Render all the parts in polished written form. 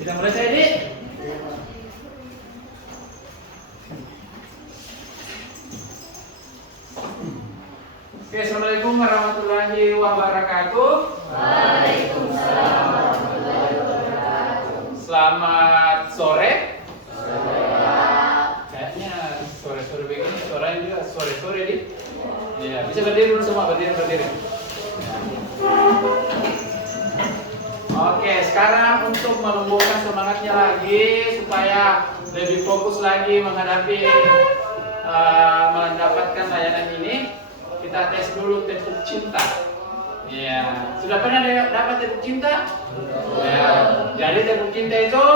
Kita mulai saya di. Oke, assalamualaikum warahmatullahi wabarakatuh. Waalaikumsalam warahmatullahi wabarakatuh. Selamat sore. Sore. Kayaknya sore-sore begini suaranya juga sore-sore di. Ya, bisa berdiri dulu semua, berdiri. Oke, sekarang untuk menumbuhkan semangatnya lagi supaya lebih fokus lagi menghadapi mendapatkan layanan ini, kita tes dulu tepuk cinta. Ya, sudah pernah dapat tepuk cinta? Ya, jadi tepuk cinta itu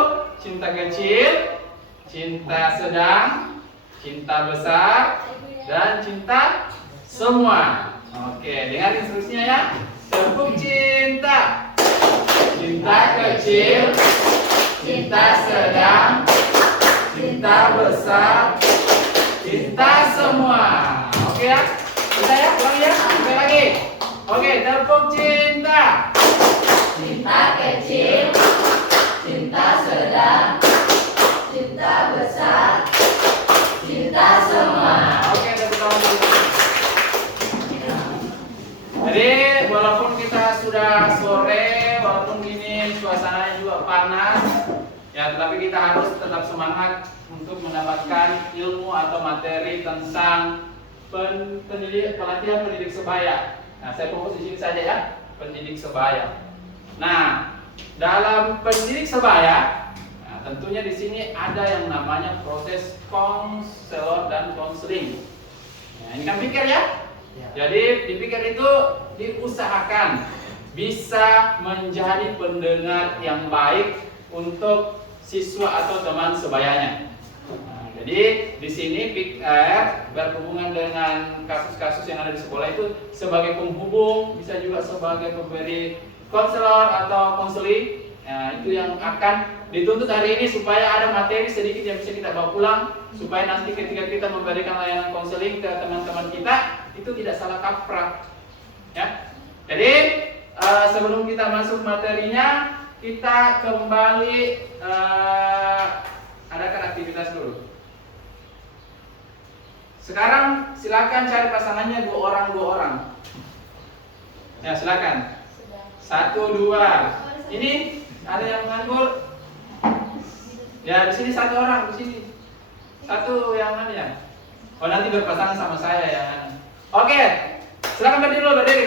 cinta kecil, cinta sedang, cinta besar, dan cinta semua. Oke, dengar instruksinya ya. Tepuk cinta. Cinta kecil, cinta sedang, cinta besar, cinta semua. Oke ya? Bisa ya? Ulangi ya? Sekali lagi. Oke, tepuk cinta. Cinta kecil, cinta sedang, cinta besar, cinta semua. Oke, tepuk tangan dulu. Jadi, walaupun kita sudah sore, walaupun ini suasananya juga panas, ya, tetapi kita harus tetap semangat untuk mendapatkan ilmu atau materi tentang pelatihan pendidik sebaya. Nah, saya fokus di sini saja ya, pendidik sebaya. Nah, dalam pendidik sebaya, nah, tentunya di sini ada yang namanya proses konselor dan konseling. Nah, ini kan pikir ya. Jadi dipikir itu diusahakan bisa menjadi pendengar yang baik untuk siswa atau teman sebayanya. Nah, jadi di sini pikir berhubungan dengan kasus-kasus yang ada di sekolah itu sebagai penghubung, bisa juga sebagai pemberi konselor atau konseling. Nah, itu yang akan dituntut hari ini supaya ada materi sedikit yang bisa kita bawa pulang, supaya nanti ketika kita memberikan layanan konseling ke teman-teman kita itu tidak salah kaprah. Ya. Jadi sebelum kita masuk materinya, kita kembali adakan aktivitas dulu. Sekarang silakan cari pasangannya dua orang. Ya, silakan. 1, 2. Ini ada yang nganggur? Ya, di sini 1 orang, di sini. 1 yang mana ya? Oh, nanti berpasangan sama saya ya. Oke, silakan berdiri dulu, berdiri.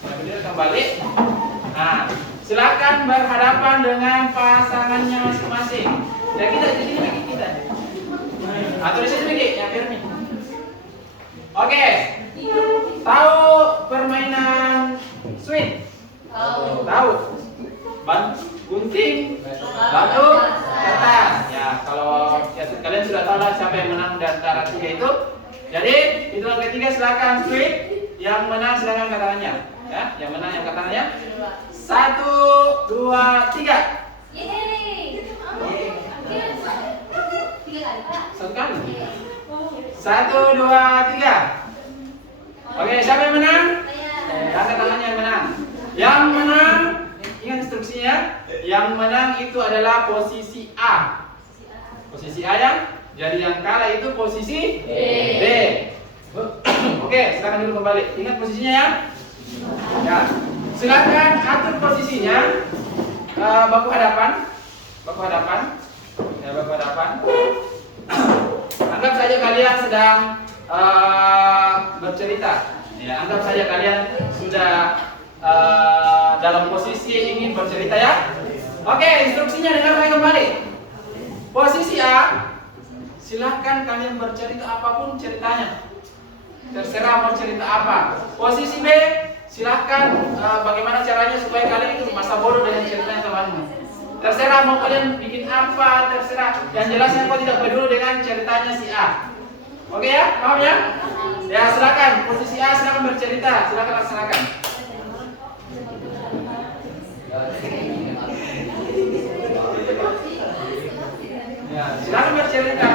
Ya, berdiri kembali. Nah, silakan berhadapan dengan pasangannya masing-masing. Ya, kita di sini lagi kita. Atau di sini lagi, ya biar nih. Oke. Tahu permainan swing? Tahu. Gunting, batu, kertas. Ya, kalau ya, kalian sudah tahu lah siapa yang menang di antara 3 itu. Jadi, hitungan ketiga silakan swing. Yang menang silakan angkat tangannya. Ya, yang menang yang angkat tangannya. 1, 2, 3. Yeay. 1 kali. 1, 2, 3. Oke, siapa yang menang? Angkat tangannya yang menang. Yang menang, ingat instruksinya. Yang menang itu adalah posisi A. Posisi A ya. Jadi yang kalah itu posisi B. Oke, silakan dulu kembali. Ingat posisinya ya. Ya. Silakan atur posisinya. Baku hadapan. Ya, baku hadapan. Anggap saja kalian sedang bercerita. Ya, anggap saja kalian sudah dalam posisi ingin bercerita ya. Oke, instruksinya dengar saya kembali. Posisi A, silahkan kalian bercerita apapun ceritanya. Terserah mau cerita apa. Posisi B, silahkan bagaimana caranya supaya kalian itu masa bodoh dengan ceritanya temanmu. Terserah mau kalian bikin apa, terserah. Yang jelasnya kau tidak peduli dengan ceritanya si A. Oke ya, paham ya? Ya, silakan. Posisi A silakan bercerita, silakan laksanakan. Ya, silakan bercerita.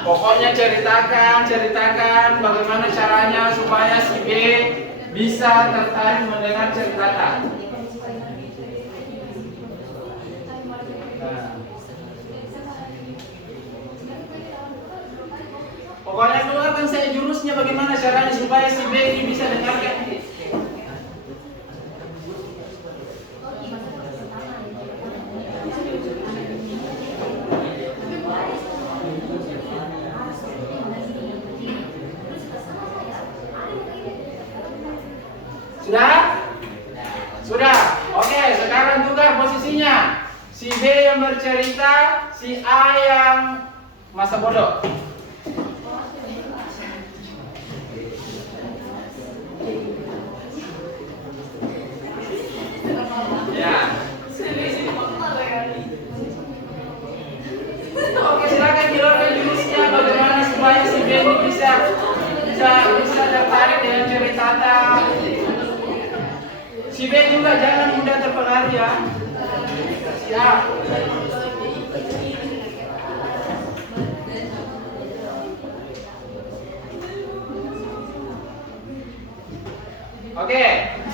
Pokoknya ceritakan bagaimana caranya supaya si B bisa tertarik mendengar cerita. Pokoknya keluarkan saya jurusnya bagaimana caranya supaya si B ini bisa dengarkan. Sudah? Sudah. Oke, sekarang tukar posisinya. Si B yang bercerita, si A yang masa bodoh. Ya. Oke, silakan keluarkan jurusnya bagaimana supaya si B ini bisa tertarik dengan cerita. Si B juga jangan mudah terpengaruh ya. Siap. Oke,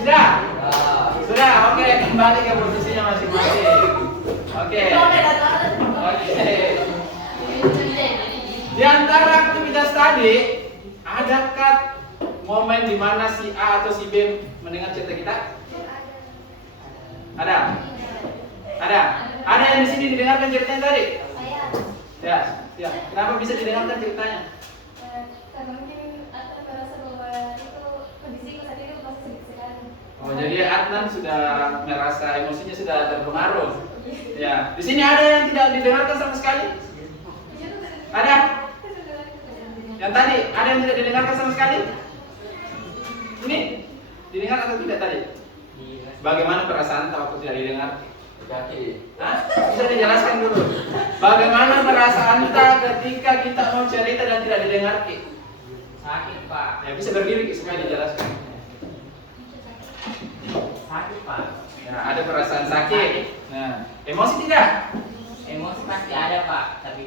sudah? Sudah, oke, kembali ke posisinya masing-masing. Oke. Di antara aktivitas tadi, adakah momen di mana si A atau si B mendengar cerita kita? Ada? Ada? Ada yang di sini didengarkan ceritanya tadi? Ya, ya. Kenapa bisa didengarkan ceritanya? Karena mungkin Adnan merasa bahwa itu kondisi saat itu masih sedikit sekali. Oh, jadi Adnan sudah merasa emosinya sudah terpengaruh. Ya, di sini ada yang tidak didengarkan sama sekali? Ada? Yang tadi ada yang tidak didengarkan sama sekali? Ini didengar atau tidak tadi? Bagaimana perasaan waktu tidak didengar? Hah? Bisa dijelaskan dulu. Bagaimana perasaan kita ketika kita mau cerita dan tidak didengar? Sakit, Pak. Ya, bisa berdiri supaya dijelaskan. Sakit, Pak. Ya, ada perasaan sakit. Nah, emosi tidak? Emosi pasti ada, Pak. Tapi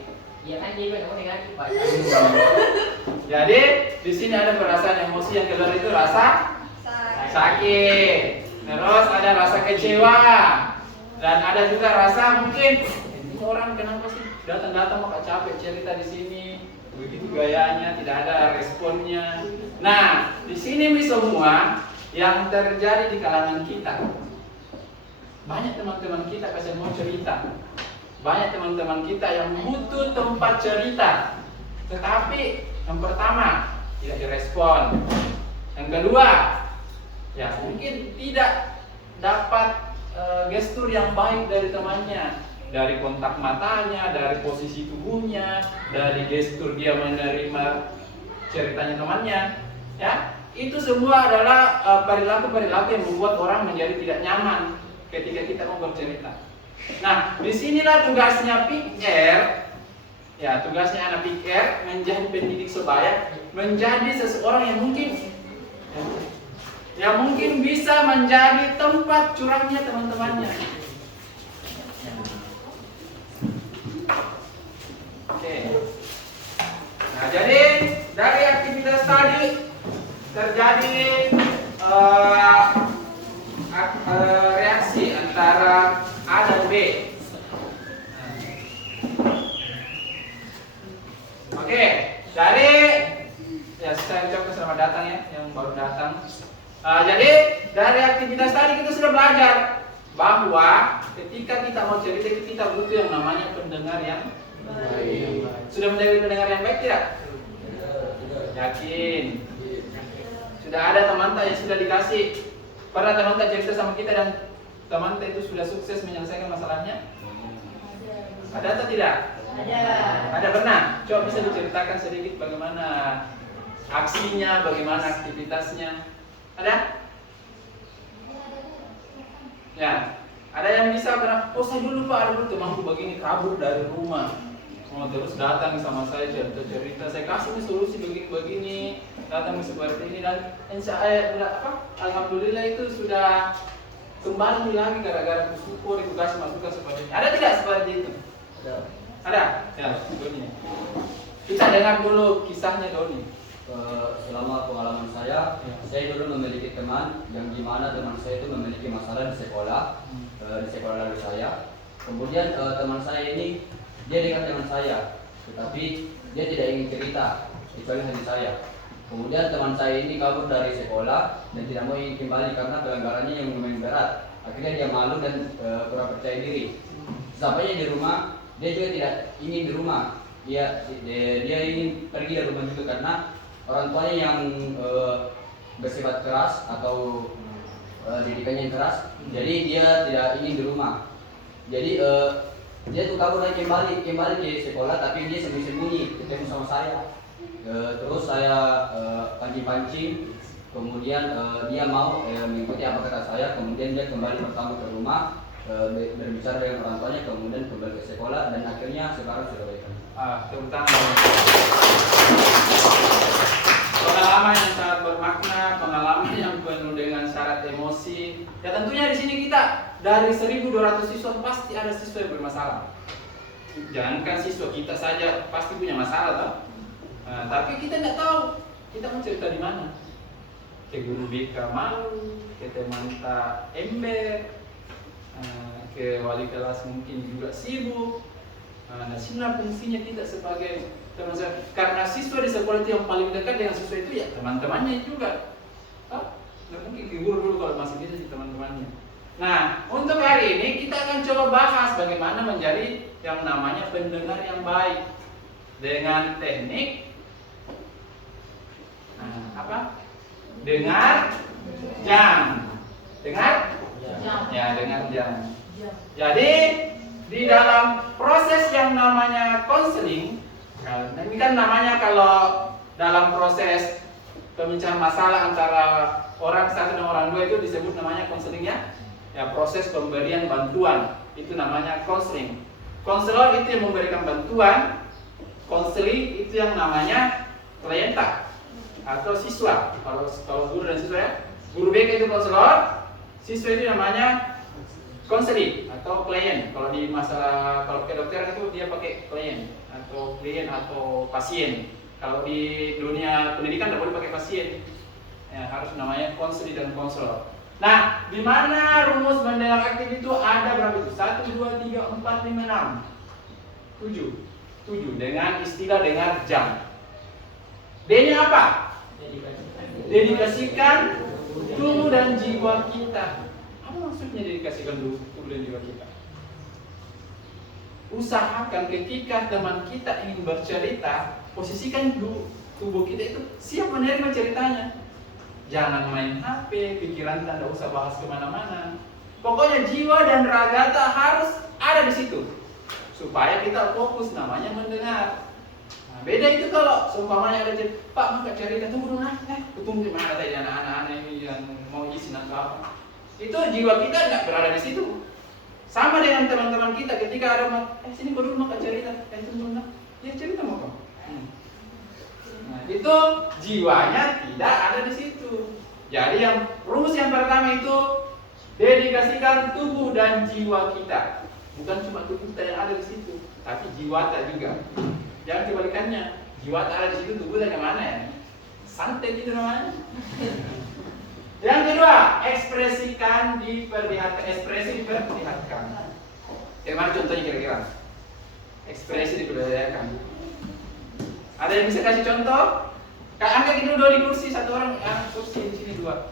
ya kan dia bilang negatif, Pak. Jadi di sini ada perasaan emosi yang keluar itu rasa sakit. Terus ada rasa kecewa. Dan ada juga rasa mungkin ini orang kenapa sih datang-datang maka capek cerita di sini. Begitu gayanya, tidak ada responnya. Nah, di sini semua yang terjadi di kalangan kita. Banyak teman-teman kita kasih mau cerita. Banyak teman-teman kita yang butuh tempat cerita. Tetapi yang pertama tidak direspon. Yang kedua, ya mungkin tidak dapat gestur yang baik dari temannya, dari kontak matanya, dari posisi tubuhnya, dari gestur dia menerima ceritanya temannya, ya itu semua adalah perilaku-perilaku yang membuat orang menjadi tidak nyaman ketika kita mau bercerita. Nah, disinilah tugasnya PR, ya tugasnya anak PR menjadi pendidik sebaya, menjadi seseorang yang mungkin bisa menjadi tempat curangnya teman-temannya. Oke. Nah, jadi dari aktivitas tadi terjadi reaksi antara A dan B. Oke, dari ya saya ucapkan selamat datang ya yang baru datang. Jadi dari aktivitas tadi kita sudah belajar bahwa ketika kita mau cerita kita butuh yang namanya pendengar yang baik. Sudah menjadi pendengar yang baik tidak? Yakin? Sudah ada teman yang sudah dikasih? Pernah teman cerita sama kita dan teman itu sudah sukses menyelesaikan masalahnya? Ada atau tidak? Ada. Ada pernah? Coba bisa diceritakan sedikit bagaimana aksinya, bagaimana aktivitasnya? Ada? Ya, ada yang bisa karena saya dulu Pak ada dulu temanku begini kabur dari rumah, terus datang sama saya cerita, saya kasih solusi begini, datang seperti ini dan alhamdulillah itu sudah kembali lagi gara-gara bersyukur itu kasih masukan seperti ini. Ada tidak seperti itu? Ada. Ya, begini. Kita dengar dulu kisahnya Doni. Selama pengalaman saya dulu memiliki teman yang dimana teman saya itu memiliki masalah di sekolah, lalu saya. Kemudian teman saya ini dia dekat dengan saya, tetapi dia tidak ingin cerita kecuali hanya saya. Kemudian teman saya ini kabur dari sekolah dan tidak mau ingin kembali karena pelanggarannya yang lumayan berat. Akhirnya dia malu dan kurang percaya diri. Sampainya di rumah, dia juga tidak ingin di rumah. Dia ingin pergi dari rumah juga karena orang tuanya yang bersifat keras atau didikannya yang keras, jadi dia tidak ingin di rumah. Jadi dia tuh kabur lagi kembali ke sekolah, tapi dia sembunyi-sembunyi ketemu sama saya. Terus saya pancing-pancing, kemudian dia mau mengikuti apa kata saya, kemudian dia kembali pertama ke rumah, berbicara dengan orang tuanya, kemudian kembali ke sekolah dan akhirnya sekarang sudah baik. Terutama pengalaman yang sangat bermakna, pengalaman yang penuh dengan syarat emosi. Ya tentunya di sini kita dari 1.200 siswa pasti ada siswa yang bermasalah. Jangankan siswa kita saja pasti punya masalah toh. Tapi kita tidak tahu kita mau cerita di mana. Ke guru BK malu, ke teman tak ember, ke wali kelas mungkin juga sibuk. Nah, sebenarnya fungsinya kita sebagai teman saya, karena siswa di sekolah itu yang paling dekat dengan siswa itu ya teman-temannya juga. Nggak mungkin guru dulu kalau masih bisa sih teman-temannya. Nah, untuk hari ini kita akan coba bahas bagaimana menjadi yang namanya pendengar yang baik dengan teknik dengar jam. Dengar? Ya, dengar jam. Jadi di dalam proses yang namanya konseling, ini kan namanya kalau dalam proses pemecahan masalah antara orang satu dan orang dua itu disebut namanya konseling ya. Ya, proses pemberian bantuan itu namanya konseling. Konselor itu yang memberikan bantuan, konseling itu yang namanya klientak atau siswa. Kalau guru dan siswa ya, guru BK itu konselor, siswa itu namanya konseling atau klien. Kalau di masalah kalau kedokteran itu dia pakai klien atau pasien. Kalau di dunia pendidikan tidak boleh pakai pasien. Ya, harus namanya konseling dan konselor. Nah, di mana rumus mendengar aktif itu ada berapa itu? 1, 2, 3, 4, 5, 6, 7 dengan istilah dengar jam. D-nya apa? Dedikasikan tubuh dan jiwa kita. Apa maksudnya dedikasikan tubuh dan jiwa kita? Usahakan ketika teman kita ingin bercerita, posisikan dulu tubuh kita itu siap menerima ceritanya. Jangan main HP, pikiran kita tidak usah bahas kemana-mana. Pokoknya jiwa dan raga kita harus ada di situ supaya kita fokus, namanya mendengar. Nah, beda itu kalau seumpamanya ada cerita, Pak maka cerita tunggu dulu ketemu di mana tadi anak-anak ini yang mau izin atau apa. Itu jiwa kita tidak berada di situ. Sama dengan teman-teman kita ketika ada sini dulu maka cerita, tunggu dulu ya cerita mau kamu. Nah, itu jiwanya tidak ada di situ. Jadi yang rumus yang pertama itu dedikasikan tubuh dan jiwa kita. Bukan cuma tubuh kita yang ada di situ, tapi jiwa kita juga. Jangan kebalikannya. Jiwa kita ada di situ, tubuh kita kemana ya? Santai gitu namanya. Yang kedua, ekspresikan diperlihatkan. Ekspresi diperlihatkan. Gimana contohnya kira-kira? Ekspresi diperlihatkan. Ada yang bisa kasih contoh? Angkat itu dua di kursi, satu orang kursi di sini dua.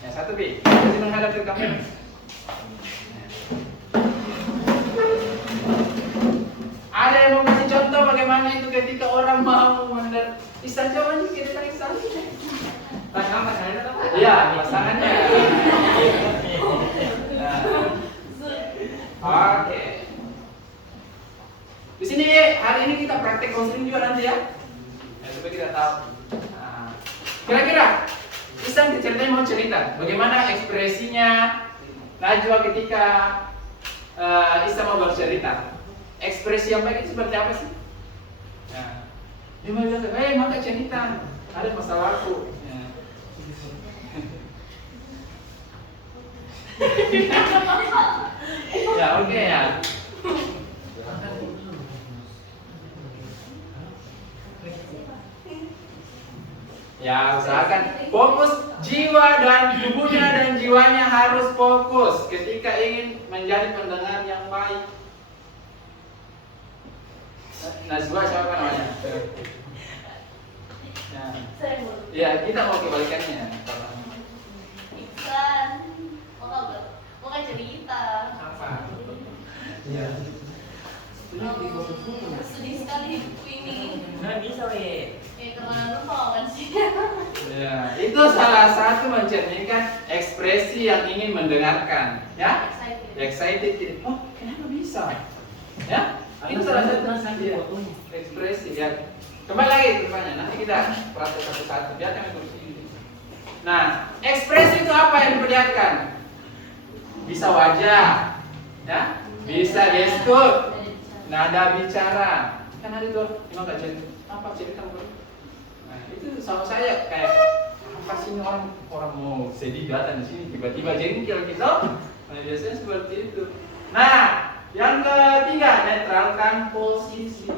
Ya satu bi, jadi menghadap ke kamera. Ada yang mau kasih contoh bagaimana itu ketika orang mau Isan jawabannya kita tarik Isan. Pasangan apa? Iya, pasangannya. Oke. Di sini hari ini kita praktek konseling juga nanti ya. Supaya kita tahu. Nah, kira-kira Isan ceritanya mau cerita bagaimana ekspresinya Najwa ketika Isan mau bercerita. Ekspresi yang baik itu seperti apa sih? Nah, dia mau bilang, maka cerita ada masalahku. Ya. Ya oke ya. Ya usahakan fokus jiwa dan tubuhnya dan jiwanya harus fokus ketika ingin menjadi pendengar yang baik. Najwa siapa namanya? Ya. Saya mau. Ya kita mau kebalikannya. Iksan. Mau kan cerita. Apa? Sedih sekali hidupku ini. Nggak bisa weh. Karena lupa kan sih. Ya, itu salah satu mencerminkan ekspresi yang ingin mendengarkan, ya. Excited. Oh, kenapa bisa? Ya, itu salah satu ya, ekspresi ya. Kembali lagi pertanyaan, nanti kita praktek satu-satu. Biar kami bersini. Nah, ekspresi itu apa yang diperlihatkan? Bisa wajah, ya, bisa gestur, nada bicara. Kan ada tuh, gimana Kak Jen? Apa cerita bro? Nah, itu sama saya kayak apa sih ini orang mau sedih datang di sini tiba-tiba jengkel gitu. Nah, biasanya seperti itu. Nah, yang ketiga, netralkan posisi.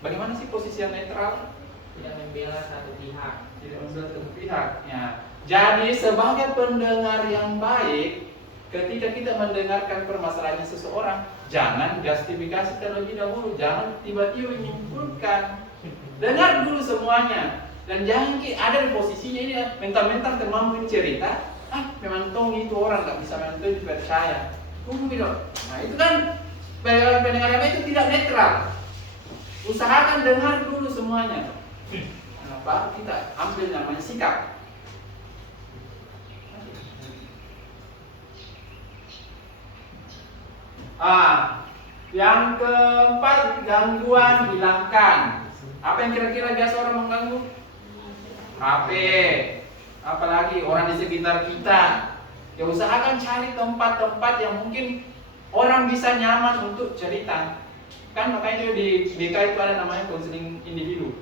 Bagaimana sih posisi yang netral? Tidak membela satu pihak. Tidak membela satu pihak. Ya. Jadi sebagai pendengar yang baik, ketika kita mendengarkan permasalahannya seseorang, jangan justifikasi terlebih dahulu, jangan tiba-tiba menyimpulkan. Dengar dulu semuanya dan jangan ada di posisinya ini ya, mentang-mentang termampu cerita, memang tong itu orang nggak bisa menentu dipercaya. Tunggu gitu. Nah itu kan pendengar yang baik itu tidak netral. Usahakan dengar dulu semuanya. Nah, baru kita ambil namanya sikap. Yang keempat, gangguan hilangkan. Apa yang kira-kira biasa orang mengganggu? HP, apalagi orang di sekitar kita. Ya usahakan cari tempat-tempat yang mungkin orang bisa nyaman untuk cerita. Kan makanya di BK itu ada namanya konseling individu.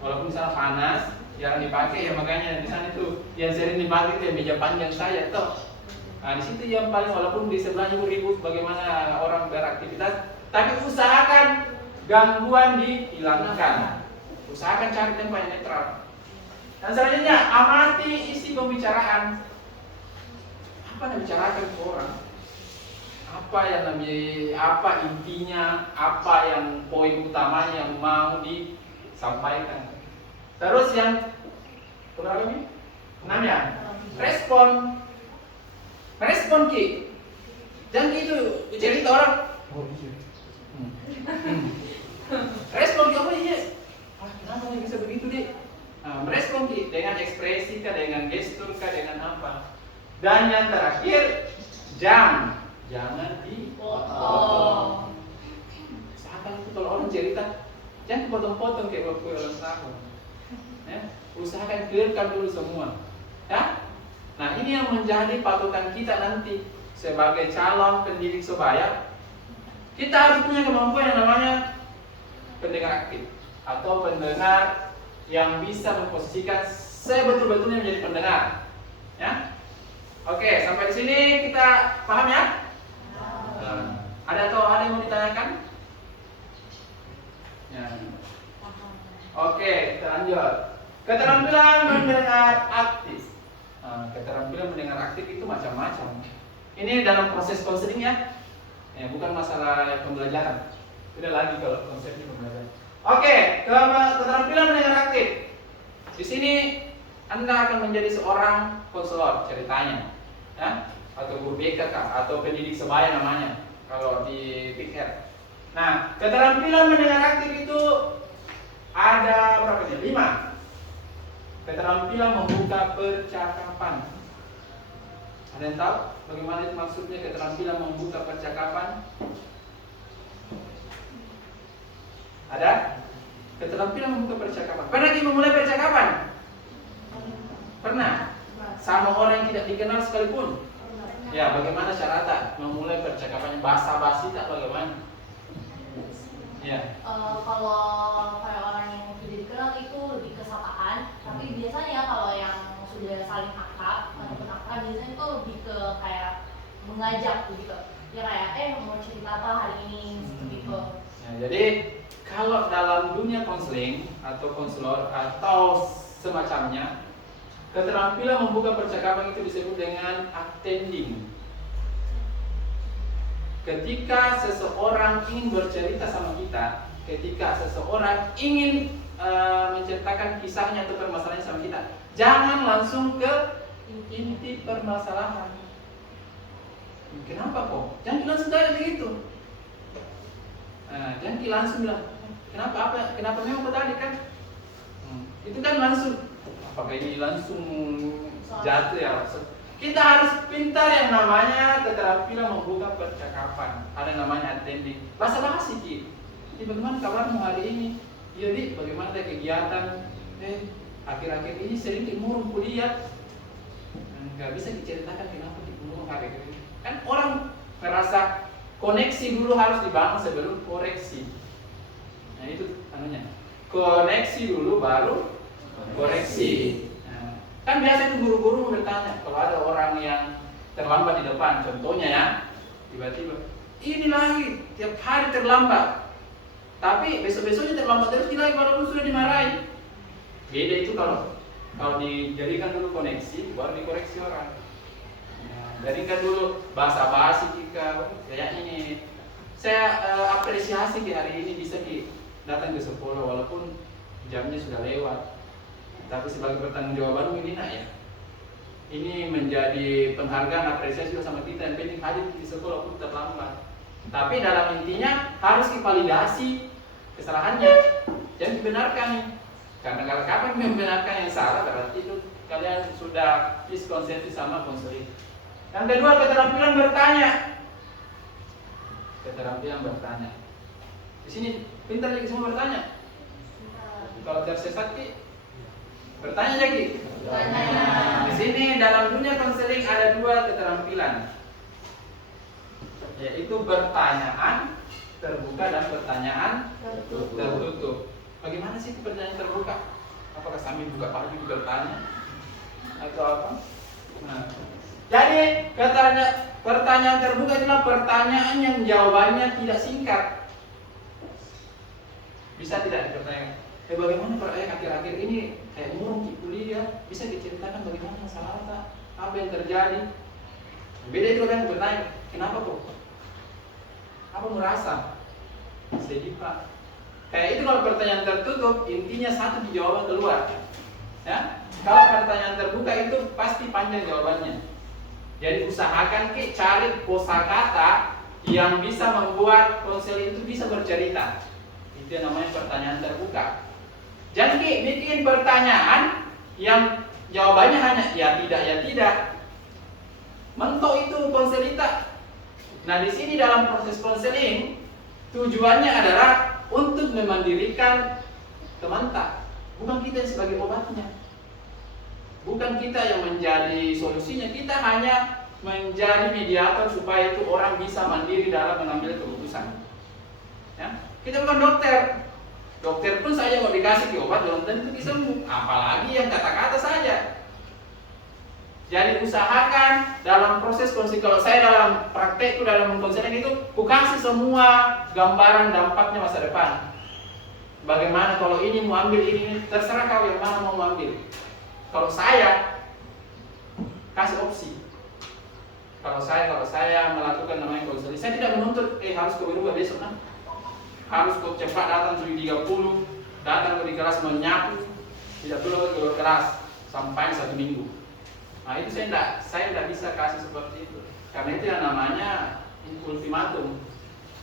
Walaupun di sana panas, jarang dipakai ya makanya di sana itu yang sering dipakai itu ya meja panjang saya toh. Nah, di situ yang paling walaupun di sebelahnya ribut bagaimana orang beraktivitas, tapi usahakan gangguan dihilangkan. Usahakan cari tempat yang netral. Dan selanjutnya, amati isi pembicaraan. Apa yang dibicarakan ke orang? Apa intinya? Apa yang poin utamanya yang mau disampaikan? Terus yang berapa ini? 6 ya. Respon. Respon Ki. Jangan gitu cerita orang. Oh iya. Respon Ki apa iya? Kenapa bisa begitu deh? Merespon Ki dengan ekspresi kah, dengan gestur kah, dengan apa? Dan yang terakhir, jangan dipotong. Usahakan itu kalau orang cerita, jangan potong-potong kayak waktu orang tahun. Ya, usahakan clearkan dulu semua. Ya? Nah ini yang menjadi patokan kita nanti sebagai calon pendidik sebaya. Kita harus punya kemampuan yang namanya pendengar aktif atau pendengar yang bisa memposisikan sebetul-betulnya menjadi pendengar. Ya, oke sampai di sini kita paham ya? Ada yang mau ditanyakan? Ya. Oke, kita lanjut. Keterampilan mendengar aktif. Keterampilan mendengar aktif itu macam-macam. Ini dalam proses konseling ya, bukan masalah pembelajaran. Beda lagi kalau konsepnya pembelajaran. Oke, keterampilan mendengar aktif. Di sini Anda akan menjadi seorang konselor ceritanya, ya, atau guru BK atau pendidik sebaya namanya kalau di PIKR. Nah, keterampilan mendengar aktif itu ada berapa nih? 5. Keterampilan membuka percakapan. Ada yang tahu bagaimana itu maksudnya keterampilan membuka percakapan? Ada? Keterampilan membuka percakapan. Pernah memulai percakapan? Pernah? Sama orang yang tidak dikenal sekalipun? Ya, bagaimana cara memulai percakapannya? Basa-basi tak bagaimana? Ya. Kalau kayak orang yang sudah dikenal itu lebih kesapaan, tapi biasanya kalau yang sudah saling akrab ataupun akrab desain tuh lebih ke kayak mengajak gitu. Ya kayak mau cerita apa hari ini seperti itu. Ya, jadi kalau dalam dunia konseling atau konselor atau semacamnya, keterampilan membuka percakapan itu disebut dengan attending. Ketika seseorang ingin bercerita sama kita, ketika seseorang ingin menceritakan kisahnya atau permasalahannya sama kita, jangan langsung ke inti permasalahan. Kenapa kok? Jangan langsung tanya begitu. Jangan langsung bilang, kenapa memang kok tadi kan? Itu kan langsung, apakah ini langsung jatuh ya? Kita harus pintar yang namanya keterampilan membuka percakapan. Ada namanya attending. Basa-basi Ki. Bagaimana kabarmu hari ini? Iya Dik, bagaimana kegiatan? Akhir-akhir ini sering dimurung kuliah. Gak bisa diceritakan kenapa dimurung hari ini. Kan orang merasa koneksi dulu harus dibangun sebelum koreksi. Nah itu anunya. Koneksi dulu baru koreksi. Nah, kan biasa itu guru-guru bertanya kalau ada orang yang terlambat di depan, contohnya ya, tiba-tiba ini lagi tiap hari terlambat. Tapi besok-besoknya terlambat terus lagi walaupun sudah dimarahin. Beda itu kalau dijadikan dulu koneksi baru dikoreksi orang. Jadikan dulu basa-basi jika kayak ini. Saya apresiasi di hari ini bisa datang ke sekolah walaupun jamnya sudah lewat. Tapi sebagai pertanggungjawaban ini nak ya. Ini menjadi penghargaan apresiasi juga sama kita. Yang penting hadir di sekolah pun terlambat. Tapi dalam intinya harus divalidasi kesalahannya. Jangan dibenarkan. Karena kalau kapan membenarkan yang salah berarti itu kalian sudah diskonsensus sama konseling. Yang kedua, keterampilan bertanya. Keterampilan bertanya. Di sini pintar lagi semua bertanya. Kalau tersesat Ki, bertanya lagi. Di sini dalam dunia konseling ada dua keterampilan, yaitu pertanyaan terbuka dan pertanyaan tertutup. Bagaimana sih pertanyaan terbuka? Apakah sambil buka baju bertanya atau apa? Nah, jadi pertanyaan terbuka adalah pertanyaan yang jawabannya tidak singkat. Bisa tidak dipertanyakan? Bagaimana perayaan akhir-akhir ini kayak murung di kuliah? Bisa diceritakan bagaimana masalah apa yang terjadi? Beda itu kan bertanya, kenapa kok? Apa merasa? Sedih Pak. Kayak itu kalau pertanyaan tertutup, intinya satu dijawab keluar. Ya? Kalau pertanyaan terbuka itu pasti panjang jawabannya. Jadi usahakan Ki cari kosakata yang bisa membuat konseling itu bisa bercerita. Itu yang namanya pertanyaan terbuka. Jangan Ki bikin pertanyaan yang jawabannya hanya ya tidak. Mentok itu konselita. Nah di sini dalam proses konseling tujuannya adalah untuk memandirikan teman tak, bukan kita yang sebagai obatnya. Bukan kita yang menjadi solusinya, kita hanya menjadi mediator supaya itu orang bisa mandiri dalam mengambil keputusan. Ya? Kita bukan dokter. Dokter pun saja mau dikasih obat belum tentu bisa sembuh, apalagi yang kata-kata saja. Jadi usahakan dalam proses konseling, kalau saya dalam praktekku dalam konseling itu, ku kasih semua gambaran dampaknya masa depan. Bagaimana kalau ini mau ambil ini, terserah kau yang mana mau ambil. Kalau saya kasih opsi. Kalau saya melakukan namanya konseling, saya tidak menuntut harus kau berubah besok nah. Harus kau cepat datang 7.30, datang ke di kelas menyapu, tidak perlu ke kelas sampai 1 minggu. Nah itu saya tidak bisa kasih seperti itu. Karena itu yang namanya ultimatum.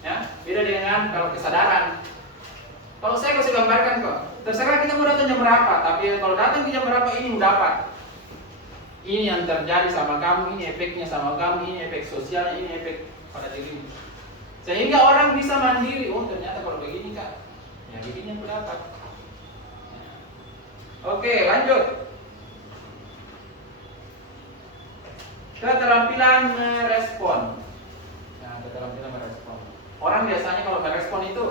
Ya, beda dengan kalau kesadaran. Kalau saya kasih gambarkan kok, terserah kita mau datang jam berapa, tapi kalau datang ke jam berapa ini mau dapat. Ini yang terjadi sama kamu, ini efeknya sama kamu, ini efek sosialnya, ini efek pada diri. Sehingga orang bisa mandiri, oh ternyata kalau begini Kak, ya begini yang dapat. Oke, lanjut. Keterampilan merespon. Nah, keterampilan merespon. Orang biasanya kalau merespon itu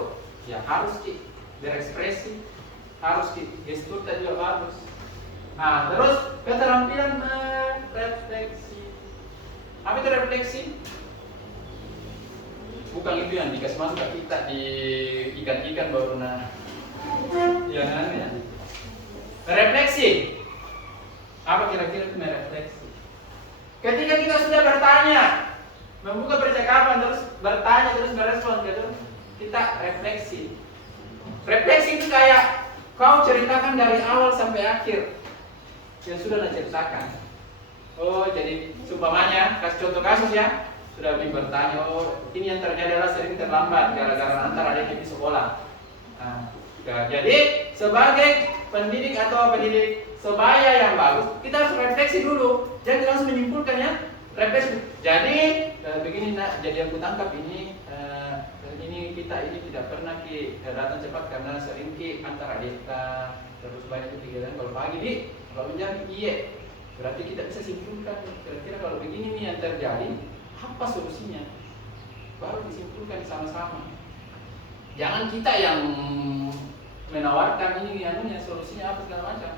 ya harus berekspresi, harus gestur tadi juga bagus. Nah, terus keterampilan merefleksi. Apa itu refleksi? Bukan itu yang dikasih masuk ke kita di ikan-ikan baru nah. Yang namanya refleksi. Apa kira-kira itu merefleksi? Ketika kita sudah bertanya, membuka percakapan terus bertanya terus merespon gitu, kita refleksi. Refleksi itu kayak kau ceritakan dari awal sampai akhir yang sudah ceritakan. Oh, jadi seumpamanya kasih contoh kasus ya, sudah bertanya, oh ini yang terjadi adalah sering terlambat gara-gara antar adik di sekolah. Nah, ya, jadi sebagai pendidik atau pendidik sebaya yang bagus, kita harus refleksi dulu, jangan langsung menyimpulkan ya. Refleksi. Jadi begini nak, jadi aku tangkap ini kita ini tidak pernah datang cepat karena sering antara desa terus banyak kegiatan kalau pagi di kalau menjadi iya berarti kita bisa simpulkan kira-kira kalau begini nih yang terjadi apa solusinya baru disimpulkan sama-sama. Jangan kita yang menawarkan ini anunya solusinya apa segala macam.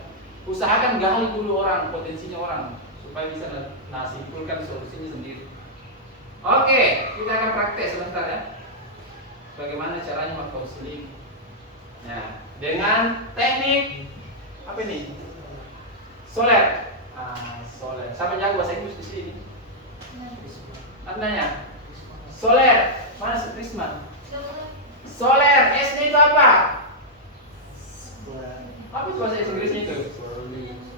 Usahakan gali dulu orang potensinya orang supaya bisa simpulkan solusinya sendiri. Oke, kita akan praktek sebentar ya. Bagaimana caranya mengkonseling? Nah, dengan teknik apa ini? Soler. Soler. Siapa jago bahasa Inggris di sini? Maknanya soler. Mana Trisman? Soler. S-nya itu apa? Apa itu bahasa Inggrisnya itu?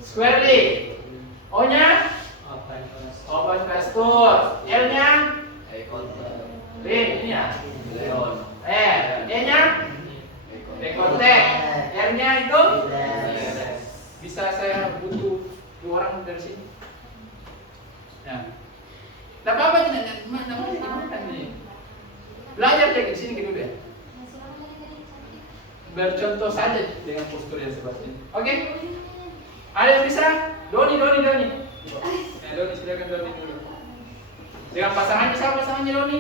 Squarely. O-nya? Open pasture. L-nya? Ring. Ini ya? E-nya? Dekote. R-nya itu? Bisa saya butuh 2 orang dari sini. Nah, tak apa-apa namanya ini. Belajar cek di sini gitu deh. Bercontoh saja dengan postur yang seperti ini. Oke? Ada yang bisa? Doni. Ya, Doni silakan Doni dulu. Dengan pasangannya siapa pasangannya Doni?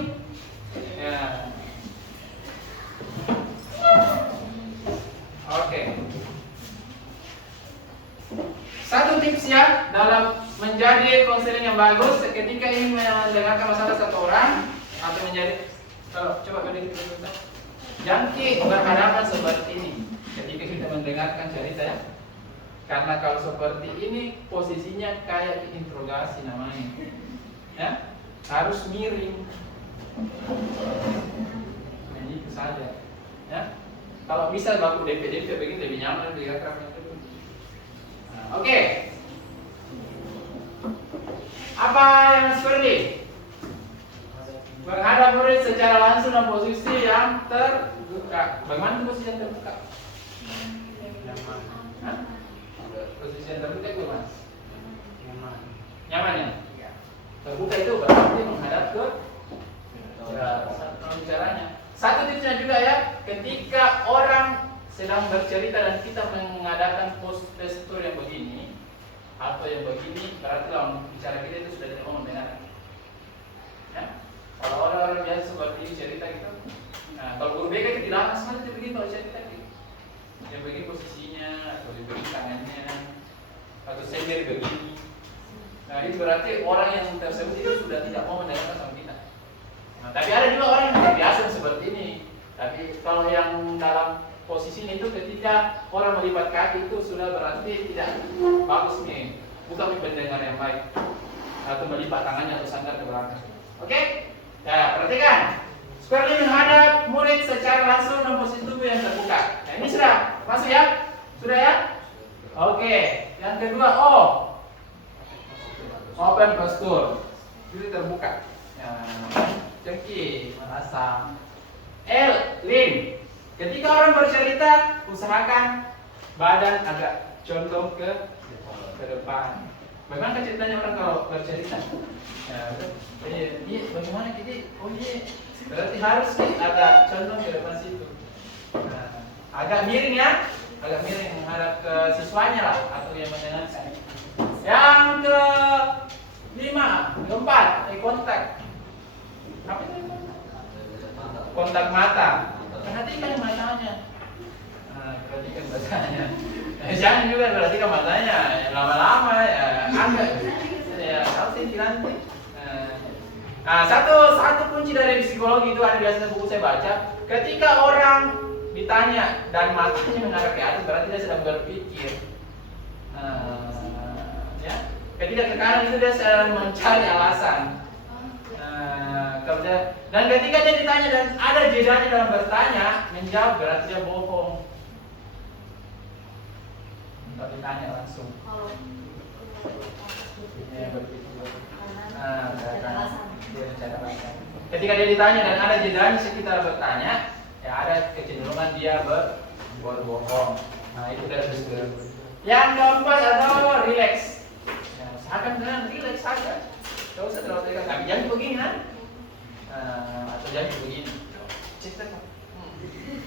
Ya. Oke. Satu tips ya dalam menjadi konseling yang bagus ketika ingin mendengarkan masalah satu orang atau menjadi coba berdiri sebentar. Jangan berhadapan seperti ini ketika kita mendengarkan cerita ya. Karena kalau seperti ini posisinya kayak interogasi namanya. Ya, harus miring. Nah, itu saja. Ya. Kalau bisa baku DP begini lebih nyaman lebih akrab. Oke. Apa yang seperti menghadap murid secara langsung dalam posisi yang terbuka. Bagaimana posisi yang terbuka? Hah? Posisi yang terbuka itu mas? Nyaman ya? Terbuka itu berarti menghadap ke bicaranya. Satu tipsnya juga ya, ketika orang sedang bercerita dan kita mengadakan postur yang begini atau yang begini, berarti lawan bicara kita itu sudah tidak mau mendengar. Ya? Kalau orang-orang biasa seperti ini cerita gitu, nah kalau guru BK itu tidak sama seperti begini kalau cerita gitu, yang begini posisinya atau begini tangannya atau sender begini. Nah itu berarti orang yang tersebut itu sudah tidak mau mendengarkan sama kita. Nah, tapi ada juga orang yang tidak biasa seperti ini. Tapi kalau yang dalam posisi ini itu ketika orang melipat kaki itu sudah berarti tidak bagus nih, bukan pendengar yang baik atau melipat tangannya atau sandar ke belakang. Oke? Ya, perhatikan. Squarely menghadap murid secara langsung dan posisi tubuh yang terbuka. Nah, ini sudah masuk ya? Sudah ya? Oke. Yang kedua, open posture. Itu terbuka. Ya, cengki, merasa. L, lean. Ketika orang bercerita, usahakan badan agak condong ke depan. Bagaimana ceritanya orang kalau bercerita? Ya, bagaimana kita? Oh iya, berarti harus agak condong ke depan situ. Nah, agak miring ya, agak miring menghadap ke siswanya lah atau yang mendengarkan. Yang keempat, kontak. Apa itu? Kontak mata. Perhatikan matanya. Perhatikan matanya. Jangan juga perhatikan matanya. Lama-lama ya agak ya harus nanti. Nah, satu kunci dari psikologi itu ada biasanya buku saya baca. Ketika orang ditanya dan matanya mengarah ke atas, berarti dia sedang berpikir. Ya. Ketika ke kanan itu dia sedang mencari alasan. Dan ketika dia ditanya dan ada jedanya dalam bertanya, menjawab berarti dia bohong. Kalau ditanya langsung. Kalau Ya, berpikir. ada alasan. Ketika dia ditanya dan ada jedanya sekitar bertanya, ya ada kecenderungan dia berbohong. Nah, itu dari psikologi. Yang keempat adalah relax. Ya, usahakan dengan relax saja. Tidak usah terlalu tegang. Tapi jangan begini kan? Atau jangan begini. Cek.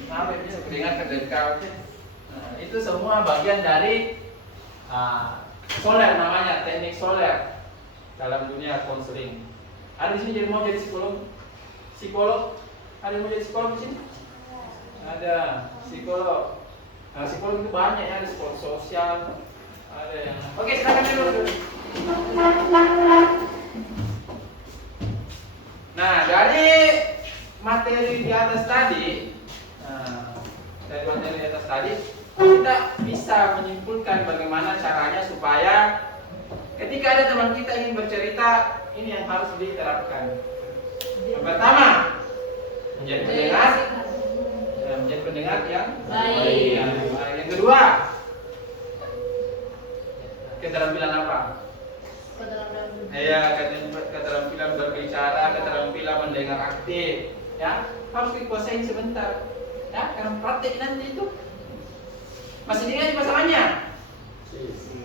Maaf ya, bisa keringat kedekau. Itu semua bagian dari soler, namanya teknik soler dalam dunia konseling. Ada di sini jadi mau jadi psikolog? Ada yang mau jadi psikolog di sini? Ada psikolog. Nah, psikolog itu banyak ya, ada psikolog sosial, ada yang. Oke, silakan dulu. Nah, dari materi di atas tadi, kita bisa menyimpulkan bagaimana caranya supaya ketika ada teman kita ingin bercerita, ini yang harus diterapkan. Yang pertama, menjadi pendengar yang Baik. Yang kedua, keterampilan apa? Ya, keterampilan berbicara, keterampilan mendengar aktif, ya harus dikuasain sebentar, ya karena praktek nanti itu masih diingat pasangannya.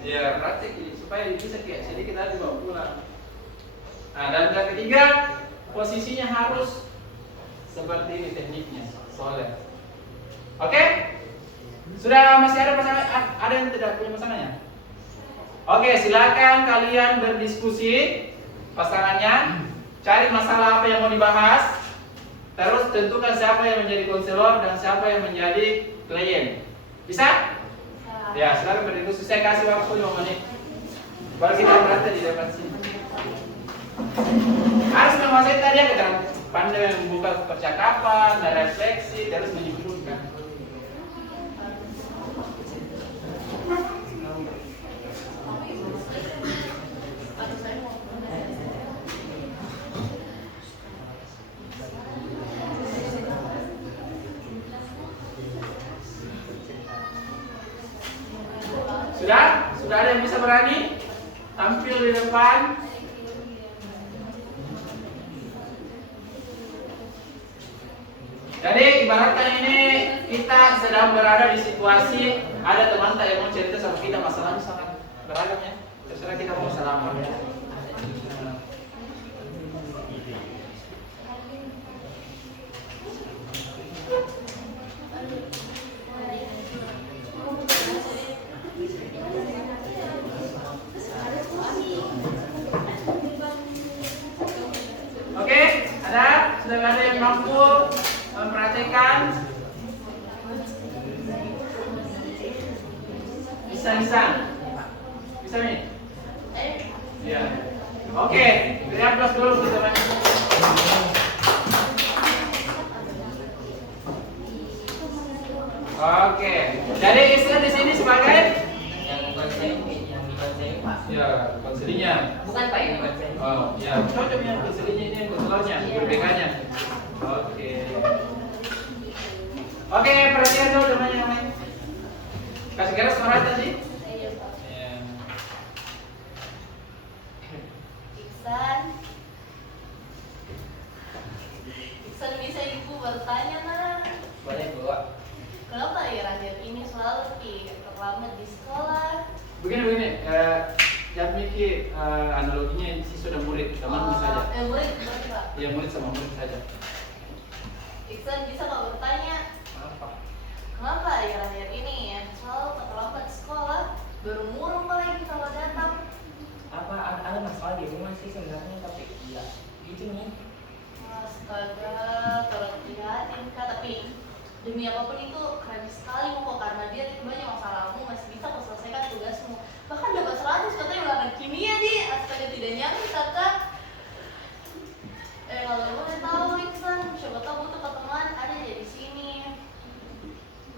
Ya praktek supaya bisa kayak sedikit lagi bawa pulang. Nah, dan yang ketiga, posisinya harus seperti ini tekniknya, soler. Oke? Sudah masih ada pasangan? Ada yang tidak punya pasangannya? Oke, silakan kalian berdiskusi pasangannya, cari masalah apa yang mau dibahas, terus tentukan siapa yang menjadi konselor dan siapa yang menjadi klien. Bisa? Ya, silakan berdiskusi. Saya kasih waktu 5 menit. Baru kita berada di depan sini. Harus menguasai tadi ya, kita pandai membuka percakapan, refleksi, terus menyimpulkan. Sudah ada yang bisa berani tampil di depan? Jadi ibaratkan ini kita sedang berada di situasi ada teman tak yang mau cerita sama kita, masalahnya sangat beragam ya. Terserah kita mau selama. Oke, sudah ada yang mampu memperhatikan? Bisa nih? Ya. Oke, beri aplaus dulu untuk teman. Oke, jadi istilah di sini sebagai yang dikuasai Pak. ya konselingnya. Bukan Pak yang dikuasai. Oh, ya cocok yang konselingnya ini yang konselornya, berbedanya. Oke. Oke, perhatian dulu teman yang lain. Kasih garis suara tadi. Ya. Iksan bisa ibu bertanya nah, Boleh Bu. kenapa ya Raden ini selalu terlambat di sekolah? Begini, yang mikir analoginya siswa dan murid, teman saja. Murid berarti Pak. Iya, murid sama murid saja. Iksan bisa nggak bertanya Apa? kenapa ya Raden ini selalu terlambat di sekolah? Baru murung lagi kalau datang. Apa ada masalah di rumah sih sebenarnya, tapi ya gitu nih. Astaga, turut prihatin Kak, tapi demi apapun itu keren sekali kok, karena dia itu banyak masalahmu masih bisa kau selesaikan tugasmu. Bahkan dapat 100 katanya ulangan kimia di, astaga tidak nyangka Kakak.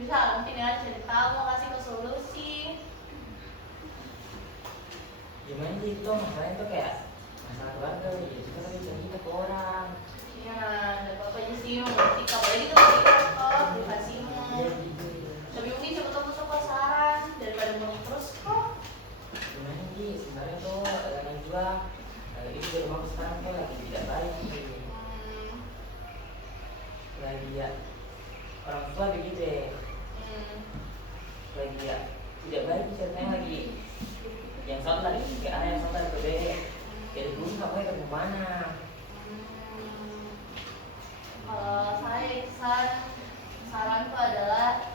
bisa mungkin ya cerita mau kasih ke solusi. Gimana sih itu masalahnya tuh kayak masalah keluarga ya kita kan bisa kita ke orang. Ya, ada apa-apa sih mengerti apalagi kita lagi kantor privasimu. Tapi mungkin siapa tahu bisa kok saran daripada mau terus kok. Gimana sih sebenarnya tuh dengan juga itu di rumah sekarang tuh lagi tidak baik lagi ya orang tua begitu ya lagi ya tidak baik ceritanya lagi yang soal tadi kayak ada yang soal tadi beda jadi dulu nggak boleh ke mana. Kalau saya saranku adalah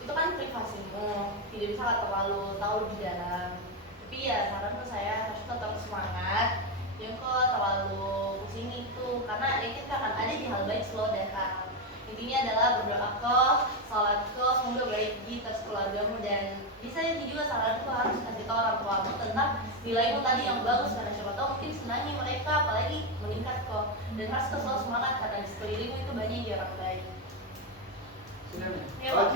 itu kan privasimu, tidak bisa terlalu tahu lebih dalam. Tapi ya saranku saya harus tetap semangat. Jangan kok terlalu pusing itu, karena ya kita akan ada di hal baik slow datang. Intinya adalah berdoa kok, salat kok, semoga baik di terus keluargamu dan bisa jadi juga saranku harus kasih tahu orang tuamu tentang nilaimu tadi yang bagus karena siapa tahu mungkin senangi mereka apalagi meningkat kok dan harus selalu semangat karena di sekelilingmu itu banyak yang orang baik. Ya, Pak.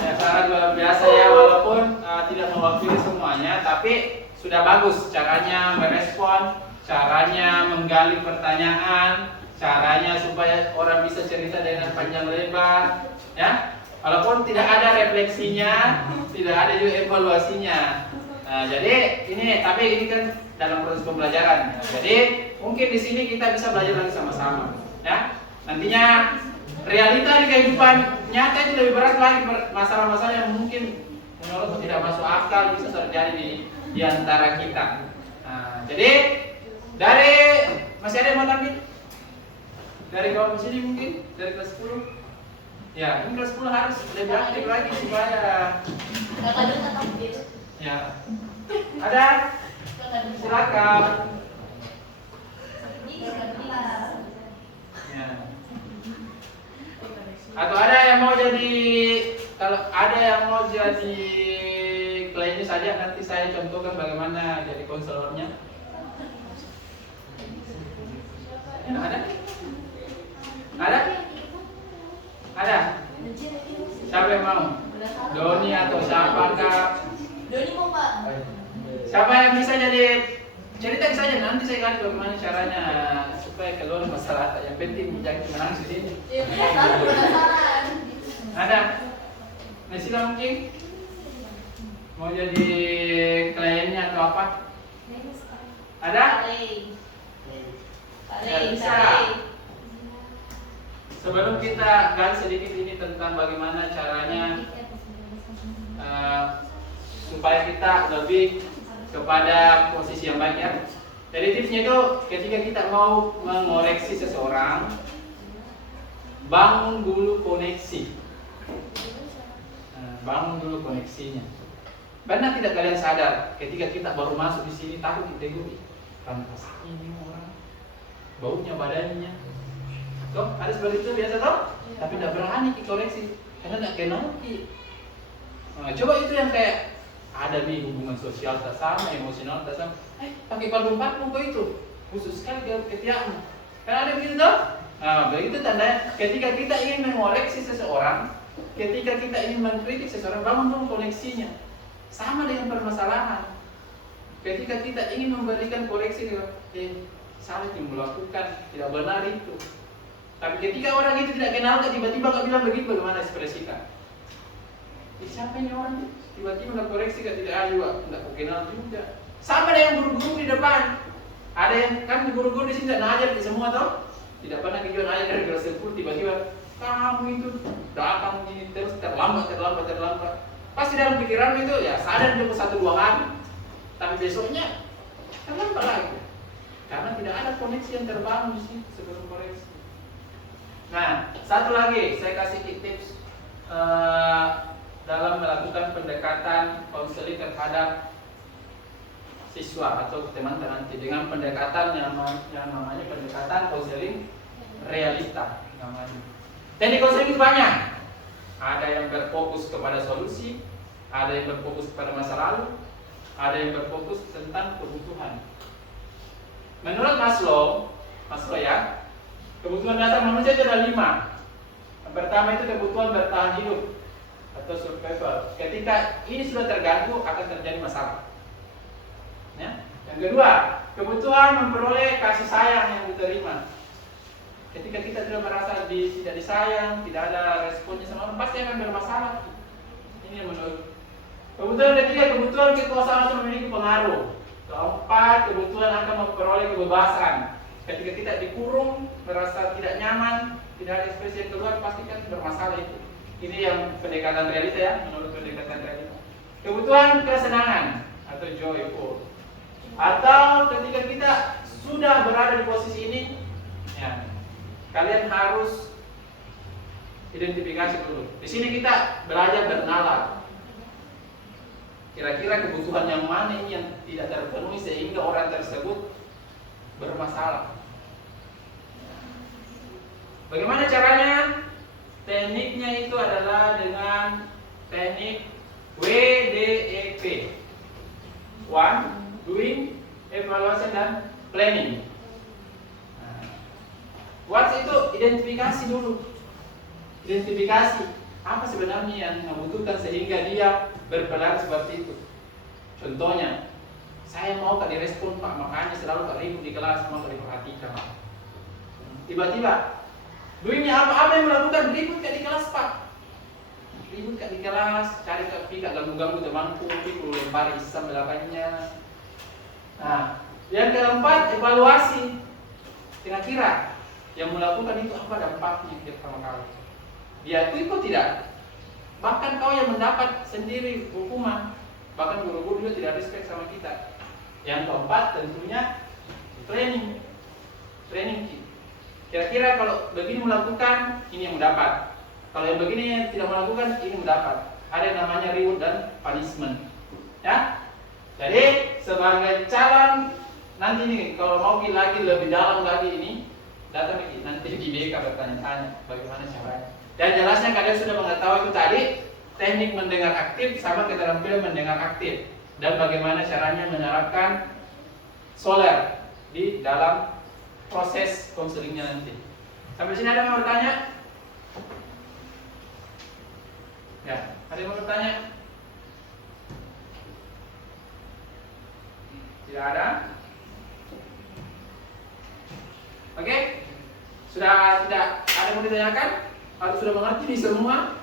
Ya, saran luar biasa ya, walaupun tidak mewakili semuanya, tapi sudah bagus caranya merespon, caranya menggali pertanyaan, caranya supaya orang bisa cerita dengan panjang lebar, ya. Walaupun tidak ada refleksinya, tidak ada juga evaluasinya. Nah, jadi tapi ini kan dalam proses pembelajaran. Jadi mungkin di sini kita bisa belajar lagi sama-sama, ya. Nantinya realita di kehidupan nyata itu lebih berat lagi, masalah-masalah yang mungkin menurut tidak masuk akal bisa terjadi di antara kita. Nah, jadi dari masih ada yang mau tampil? Dari bawah sini mungkin dari kelas 10. Ya, ini kelas 10 harus lebih aktif lagi supaya Kakak dulu tetap gitu. ya. Ada? Silakan. Ya. Atau ada yang mau jadi, kalau ada yang mau jadi kliennya saja, nanti saya contohkan bagaimana jadi konselornya. Ya, ada? Ada? Ada? Siapa yang mau? Doni atau siapa kah? Doni mau Pak? Siapa yang bisa jadi cerita saja, nanti saya kasih bagaimana caranya supaya keluar masalah. Yang penting jangan menang di sini. Iya, penasaran. Ada? Nesila mungkin mau jadi kliennya atau apa? Ada? Ya, bisa. Sebelum kita gali sedikit ini tentang bagaimana caranya supaya kita lebih kepada posisi yang baik ya. Jadi tipsnya itu ketika kita mau mengoreksi seseorang, bangun dulu koneksi. Bangun dulu koneksinya. Karena tidak kalian sadar ketika kita baru masuk di sini takut kita gue, pantas ini orang, baunya badannya. Toh, ada seperti itu biasa toh? Tapi tidak berani dikoreksi karena tidak kenal ki. Nah, coba itu yang kayak ada nih hubungan sosial tak sama, emosional tak sama. Pakai parfum kok itu khusus sekali ke ketiakmu. Kan ada begitu toh? Nah, begitu tandanya ketika kita ingin mengoreksi seseorang, ketika kita ingin mengkritik seseorang, bangun dulu koneksinya. Sama dengan permasalahan. Ketika kita ingin memberikan koreksi, salah yang melakukan tidak benar itu. Tapi ketika orang itu tidak kenal, tiba-tiba nggak bilang begitu, bagaimana ekspresikan? Siapa ini orang itu? Tiba-tiba nggak koreksi, tidak ada juga, nggak kenal juga. Sama dengan guru-guru di depan. Ada yang kan guru-guru di sini tidak ngajar di semua toh? Tidak pernah kita ngajar dari kelas 10, tiba-tiba kamu itu datang ini terus terlambat. Pasti dalam pikiran itu ya sadar cuma 1-2 hari, tapi besoknya terlambat lagi. Karena tidak ada koneksi yang terbangun di sini sebelum koreksi. Nah, satu lagi saya kasih tips dalam melakukan pendekatan konseling terhadap siswa atau teman-teman dengan pendekatan yang namanya pendekatan konseling realita namanya. Teknik konseling itu banyak. Ada yang berfokus kepada solusi, ada yang berfokus kepada masa lalu, ada yang berfokus tentang kebutuhan. Menurut Maslow, Maslow ya. Kebutuhan dasar manusia itu ada 5. Yang pertama itu kebutuhan bertahan hidup atau survival. Ketika ini sudah terganggu akan terjadi masalah. Ya. Yang kedua, kebutuhan memperoleh kasih sayang yang diterima. Ketika kita sudah merasa tidak disayang, tidak ada responnya sama orang, pasti akan bermasalah. Ini yang menurut. Kebutuhan ketiga, kebutuhan kekuasaan untuk memiliki pengaruh. Keempat, kebutuhan akan memperoleh kebebasan. Ketika kita dikurung, merasa tidak nyaman, tidak ada ekspresi yang keluar, pasti kan bermasalah itu. Ini yang pendekatan realita ya, menurut pendekatan realita. Kebutuhan kesenangan atau joyful. Atau ketika kita sudah berada di posisi ini, ya, kalian harus identifikasi dulu. Di sini kita belajar bernalar. Kira-kira kebutuhan yang mana ini yang tidak terpenuhi sehingga orang tersebut bermasalah. Bagaimana caranya? Tekniknya itu adalah dengan teknik WDEP. One, doing, evaluation, dan planning. What itu identifikasi dulu. Identifikasi apa sebenarnya yang membutuhkan sehingga dia berperilaku seperti itu. Contohnya, saya mau tak direspon Pak, makanya selalu tak ribut di kelas, mau tak diperhatikan. Tiba-tiba, doingnya apa yang melakukan ribut tak di kelas Pak. Ribut tak di kelas, cari tak ganggu-ganggu temanku, pikul lempar isam belakangnya. Nah, yang keempat, evaluasi. Kira-kira yang melakukan itu apa dampaknya ke pertama kali? Dia itu ikut tidak? Bahkan kau yang mendapat sendiri hukuman, bahkan guru-guru juga tidak respect sama kita. Yang keempat tentunya training. Kira-kira kalau begini melakukan, ini yang mendapat. Kalau yang begini tidak melakukan, ini mendapat. Ada yang namanya reward dan punishment. Ya. Jadi sebagai calon nanti nih kalau mau lagi lebih dalam lagi ini, datang nanti di BK bertanya-tanya bagaimana caranya. Dan jelasnya kalian sudah mengetahui itu tadi teknik mendengar aktif sama keterampilan mendengar aktif dan bagaimana caranya menerapkan Soler di dalam proses konselingnya nanti. Sampai sini ada yang mau bertanya? Ya, ada yang mau bertanya? Tidak ada? Oke? Sudah tidak ada yang mau ditanyakan? Atau sudah mengerti nih semua?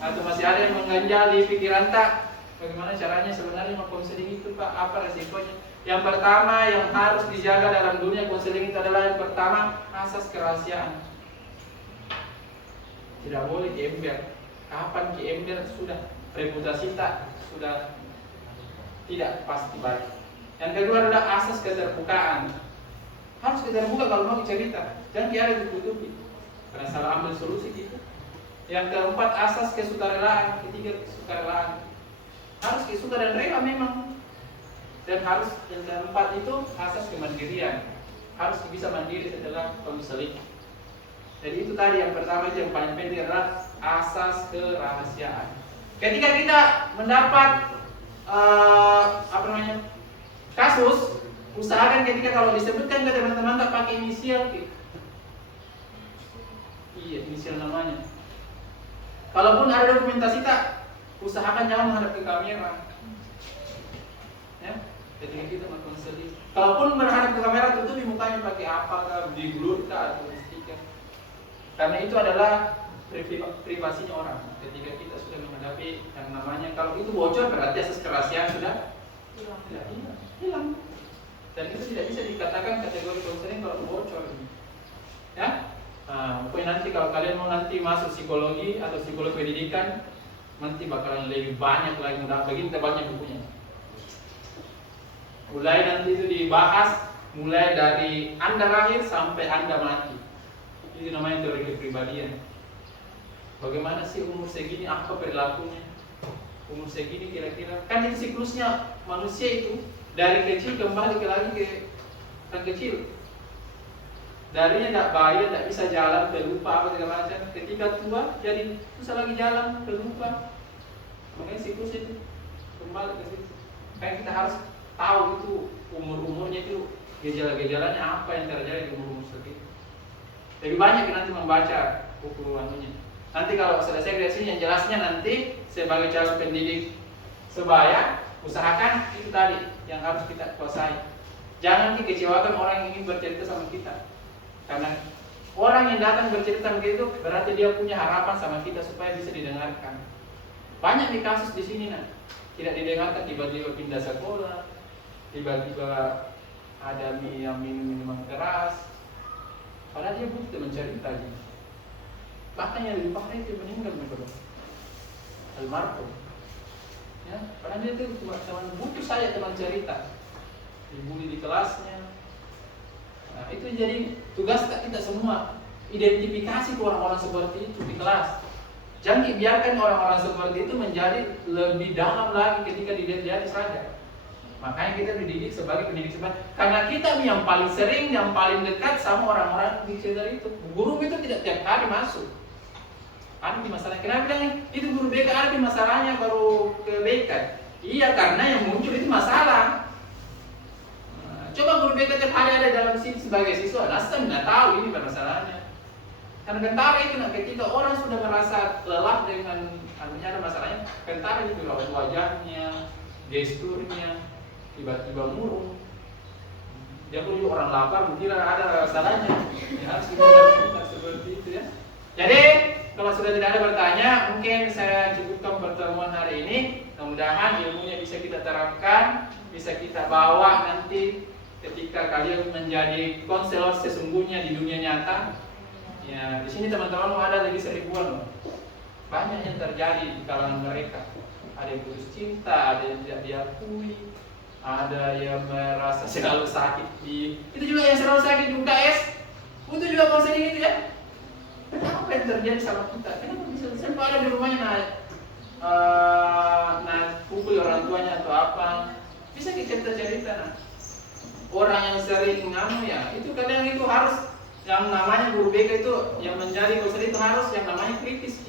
Atau masih ada yang mengganjal di pikiran tak? Bagaimana caranya sebenarnya mengkonseling itu Pak? Apa resikonya? Yang pertama yang harus dijaga dalam dunia konseling itu adalah yang pertama asas kerahasiaan. Tidak boleh diember. Kapan diember sudah reputasi tak sudah tidak pasti baik. Yang kedua adalah asas keterbukaan. Harus keterbuka kalau mau cerita, jangan biarkan ditutupi. Karena salah ambil solusi gitu. Yang keempat asas kesukarelaan, ketiga kesukarelaan. Harus suka dan rela memang. Dan harus yang keempat itu asas kemandirian. Harus bisa mandiri setelah konseling. Jadi itu tadi yang pertama itu yang paling penting adalah asas kerahasiaan. Ketika kita mendapat kasus, usahakan ketika kalau disebutkan ke teman-teman tak pakai inisial. Iya, inisial namanya. Kalaupun ada dokumentasi tak, usahakan jangan menghadap ke kamera. Ya, ketika kita mengkonseling. Kalaupun menghadap ke kamera, tutupi mukanya pakai apa, di blur atau di stiker. Karena itu adalah privasinya orang. Ketika kita sudah menghadapi yang namanya, kalau itu bocor berarti asas kerahasiaan sudah hilang. Dan itu tidak bisa dikatakan kategori konseling kalau bocor. Ya. Nah, pokoknya nanti kalau kalian mau nanti masuk psikologi atau psikologi pendidikan, nanti bakalan lebih banyak lagi, mudah begini tebalnya bukunya. Mulai nanti itu dibahas mulai dari Anda lahir sampai Anda mati. Itu namanya teori kepribadian. Bagaimana sih umur segini, apa perilakunya? Umur segini kira-kira, kan itu siklusnya manusia itu dari kecil kembali lagi ke yang kecil. Darinya tidak baik, tidak bisa jalan, terlupa apa segala macam. Ketika tua, jadi susah lagi jalan, terlupa. Makanya siklus itu kembali ke situ. Kayak kita harus tahu itu umur-umurnya itu gejala-gejalanya apa yang terjadi di guru seperti itu. Lebih banyak nanti membaca buku anunya. Nanti kalau selesai dari sini yang jelasnya nanti sebagai calon pendidik sebaya, usahakan itu tadi yang harus kita kuasai. Jangan dikecewakan orang yang ingin bercerita sama kita. Karena orang yang datang bercerita sama kita itu berarti dia punya harapan sama kita supaya bisa didengarkan. Banyak di kasus di sini tidak didengarkan, tiba-tiba pindah sekolah, tiba-tiba ada yang minum minuman keras, padahal dia butuh teman cerita gitu. Bahkan yang lebih parah itu meninggal almarhum. Ya, padahal dia itu cuma butuh saya teman cerita, dibully di kelasnya. Nah, itu jadi tugas kita semua, identifikasi orang-orang seperti itu di kelas. Jangan biarkan orang-orang seperti itu menjadi lebih dalam lagi ketika dilihat saja. Makanya kita dididik sebagai pendidik sebaya. Karena kita yang paling sering, yang paling dekat sama orang-orang di sekitar itu. Guru itu tidak tiap hari masuk. Ada di masalahnya. Kenapa bilang itu guru BK ada di masalahnya baru ke BK? Iya, karena yang muncul itu masalah. Nah, coba guru BK tiap hari ada dalam sini sebagai siswa, nasta nggak tahu ini permasalahannya. Karena kentara itu ketika orang sudah merasa lelah dengan ada masalahnya, kentara itu rawat wajahnya, gesturnya, tiba-tiba murung. Dia pun juga orang lapar, mungkin ada salahnya. Ya, harus kita lakukan seperti itu ya. Jadi kalau sudah tidak ada bertanya, mungkin saya cukupkan pertemuan hari ini. Mudah-mudahan ilmunya bisa kita terapkan, bisa kita bawa nanti ketika kalian menjadi konselor sesungguhnya di dunia nyata. Ya, di sini teman-teman ada lagi 1000-an loh. Banyak yang terjadi di kalangan mereka. Ada yang putus cinta, ada yang tidak diakui, ada yang merasa selalu sakit itu juga yang selalu sakit di UKS. Itu juga konseling itu ya. Apa yang terjadi sama kita? Kenapa bisa sampai ada di rumahnya pukul orang tuanya atau apa? Bisa kita cerita. Orang yang sering ya, itu kadang itu harus yang namanya guru BK itu yang menjadi konselor itu harus yang namanya kritis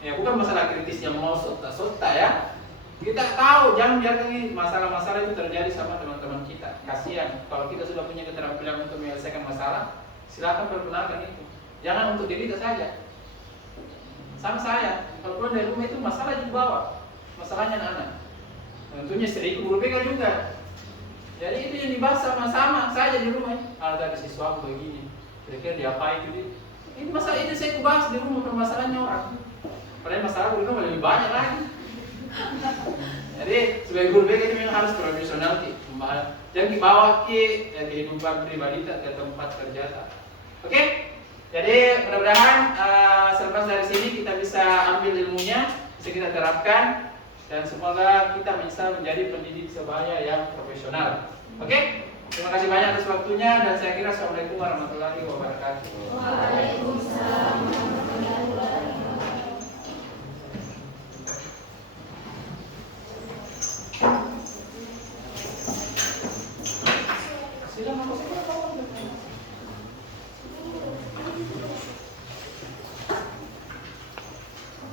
ya, bukan masalah kritis yang mau sota ya. Kita tahu jangan biarkan masalah-masalah itu terjadi sama teman-teman kita. Kasihan kalau kita sudah punya keterampilan untuk menyelesaikan masalah, silakan pergunakan itu. Jangan untuk diri kita saja. Sama saya, kalau pulang dari rumah itu masalah dibawa, masalahnya anak. Tentunya istri guru BK juga. Jadi itu yang dibahas sama-sama saja di rumah. Ada siswa begini, kira-kira diapain itu dia. Ini masalah ini saya bahas di rumah, permasalahannya orang. Padahal masalah di rumah lebih banyak lagi. Jadi sebagai guru BK itu memang harus profesional jangan dibawa ke kehidupan pribadi ke tempat kerja. Oke? Jadi mudah-mudahan selepas dari sini kita bisa ambil ilmunya, bisa kita terapkan. Dan semoga kita bisa menjadi pendidik sebaya yang profesional. Oke? Terima kasih banyak atas waktunya dan saya kira Assalamualaikum warahmatullahi wabarakatuh. Waalaikumsalam.